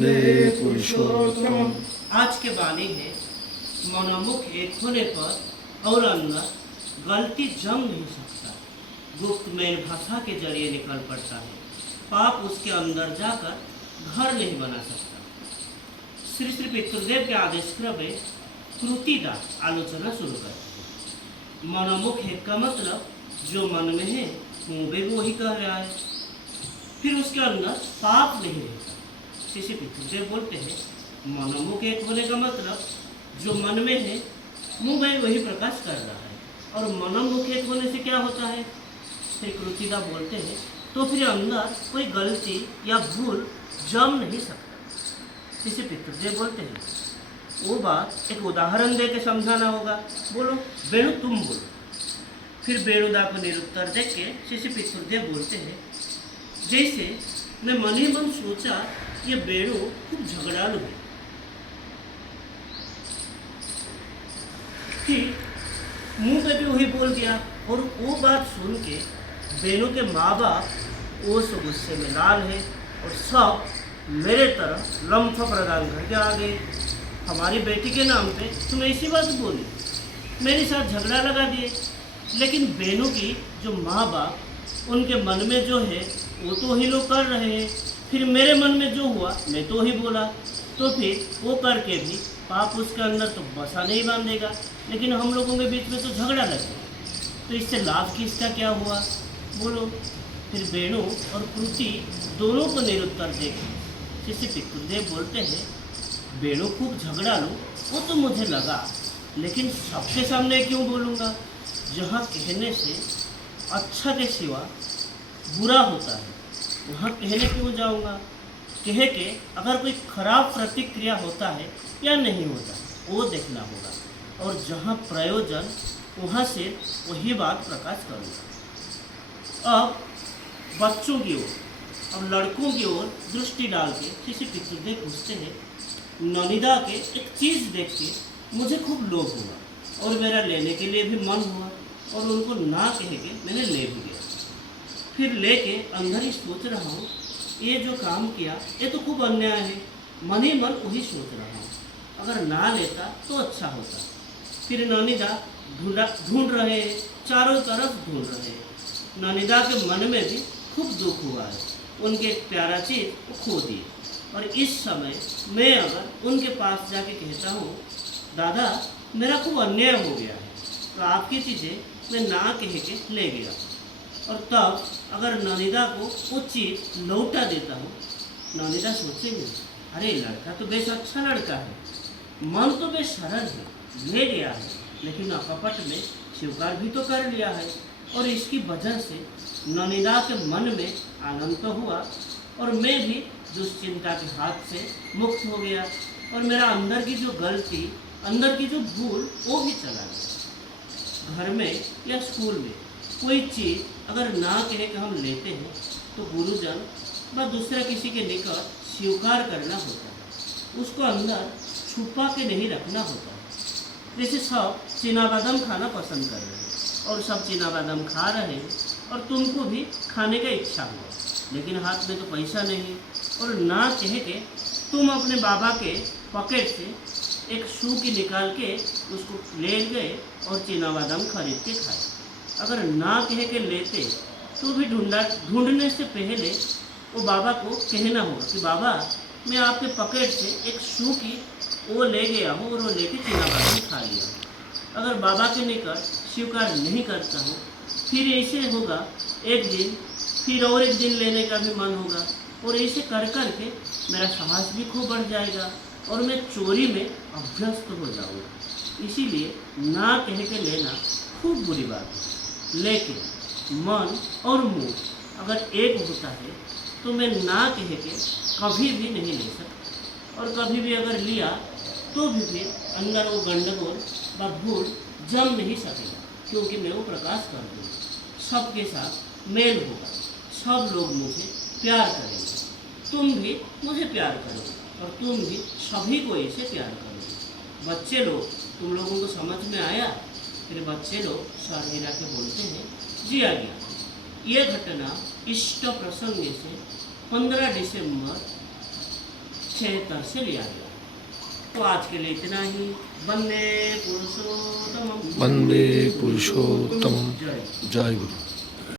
वंदे पुरुषोत्तम। आज के वाणी है, मनोमुख एक होने पर और अंदर गलती जम नहीं सकता। गुप्त मेल भाषा के जरिए निकल पड़ता है, पाप उसके अंदर जाकर घर नहीं बना सकता। श्री श्री पितृदेव के आदेश क्रमे कृतिदा आलोचना शुरू कर। मनोमुख है का मतलब जो मन में है मुँह भी वही कह रहा है, फिर उसके अंदर पाप नहीं रहता। श्री श्री पितृदेव बोलते हैं मनोमुख एक होने का मतलब जो मन में है मुँह में वही प्रकाश कर रहा है। और मनोमुख एक होने से क्या होता है? श्री कृतिदा बोलते हैं तो फिर अंदर कोई गलती या भूल जम नहीं सकता। श्री श्री पितृदेव बोलते हैं वो बात एक उदाहरण दे के समझाना होगा। बोलो वेणु, तुम बोलो। फिर वेणुदा को निरुत्तर देख के श्री श्री पितृदेव बोलते हैं जैसे मैं मन ही मन सोचा ये वेणु खूब झगड़ालू है। फिर मुंह पे भी वही बोल दिया और वो बात सुन के वेणु के माँ बाप ओस गुस्से में लाल है और सब मेरे तरफ लम्फ प्रदान करके आ गए। हमारी बेटी के नाम पे तुम ऐसी बात बोली, मेरे साथ झगड़ा लगा दिए। लेकिन वेणु की जो माँ बाप उनके मन में जो है वो तो ही लोग कर रहे हैं, फिर मेरे मन में जो हुआ मैं तो ही बोला, तो फिर वो करके भी पाप उसके अंदर तो बसा नहीं बांधेगा। लेकिन हम लोगों के बीच में तो झगड़ा लग गया, तो इससे लाभ किसका क्या हुआ? बोलो। फिर वेणु और कृति दोनों को निरुत्तर देखे श्री पितृदेव बोलते हैं वेणु खूब झगड़ालू वो तो मुझे लगा, लेकिन सबके सामने क्यों बोलूँगा? जहाँ कहने से अच्छा के सिवा बुरा होता है वहाँ कहने क्यों जाऊँगा? कहे के अगर कोई खराब प्रतिक्रिया होता है या नहीं होता वो देखना होगा, और जहाँ प्रयोजन वहाँ से वही बात प्रकाश करूँगा। अब बच्चों की ओर, अब लड़कों की ओर दृष्टि डाल के किसी पितृदेव पूछते हैं ननिदा के एक चीज़ देख के मुझे खूब लोभ हुआ और मेरा लेने के लिए भी मन हुआ और उनको ना कह के मैंने ले भी गया। फिर लेके अंदर ही सोच रहा हूँ ये जो काम किया ये तो खूब अन्याय है। मन ही मन वही सोच रहा हूँ अगर ना लेता तो अच्छा होता। फिर ननिदा ढूंढ रहे हैं, चारों तरफ ढूंढ रहे हैं। ननिदा के मन में भी खूब दुख हुआ है, उनके एक प्यारा चीज़ वो खो दिए। और इस समय मैं अगर उनके पास जाके कहता हूँ दादा मेरा खूब अन्याय हो गया है, तो आपकी चीज़ें मैं ना कह के ले गया, और तब अगर ननिदा को वो चीज़ लौटा देता हूँ, ननिदा सोचेंगे अरे लड़का तो बेश अच्छा लड़का है, मन तो बेश सरल है, ले गया है, लेकिन अकपट में स्वीकार भी तो कर लिया है। और इसकी वजह से ननिदा के मन में आनंद तो हुआ और मैं भी दुश्चिंता के हाथ से मुक्त हो गया, और मेरा अंदर की जो गलती, अंदर की जो भूल वो भी चला गया। घर में या स्कूल में कोई चीज़ अगर ना कहे कि हम लेते हैं तो गुरुजन व दूसरा किसी के निकट स्वीकार करना होता है, उसको अंदर छुपा के नहीं रखना होता है। जैसे सब चीना बादाम खाना पसंद कर रहे हैं और सब चीना बादाम खा रहे हैं और तुमको भी खाने का इच्छा हुआ, लेकिन हाथ में तो पैसा नहीं, और ना कह के तुम अपने बाबा के पॉकेट से एक शू की निकाल के उसको ले गए और चीना बादाम खरीद के खाए। अगर ना कह के लेते तो भी ढूंढने से पहले वो बाबा को कहना होगा कि बाबा मैं आपके पॉकेट से एक शू की वो ले गया हूँ और वो लेके चीना बादाम खा लिया। अगर बाबा के निकट स्वीकार नहीं करता हूँ फिर ऐसे होगा एक दिन, फिर और एक दिन लेने का भी मन होगा, और ऐसे कर कर के मेरा साहस भी खूब बढ़ जाएगा और मैं चोरी में अभ्यस्त हो जाऊँगा। इसीलिए ना कह के लेना खूब बुरी बात है, लेकिन मन और मुंह अगर एक होता है तो मैं ना कह के कभी भी नहीं ले सकता, और कभी भी अगर लिया तो भी फिर अंदर वो गंडगोल व भूल जम नहीं सकेगा, क्योंकि मैं वो प्रकाश कर दूँगा। सबके साथ मेल होगा, सब लोग मुझे प्यार करेंगे, तुम भी मुझे प्यार करोगे और तुम भी सभी को ऐसे प्यार करोगे। बच्चे लोग, तुम लोगों को समझ में आया? फिर बच्चे लोग सर हिला के बोलते हैं जी आ गया। ये घटना इष्ट प्रसंग से 15 दिसंबर क्षेत्र से लिया गया। तो आज के लिए इतना ही। वंदे पुरुषोत्तम। वंदे पुरुषोत्तम। जय। जय गुरु।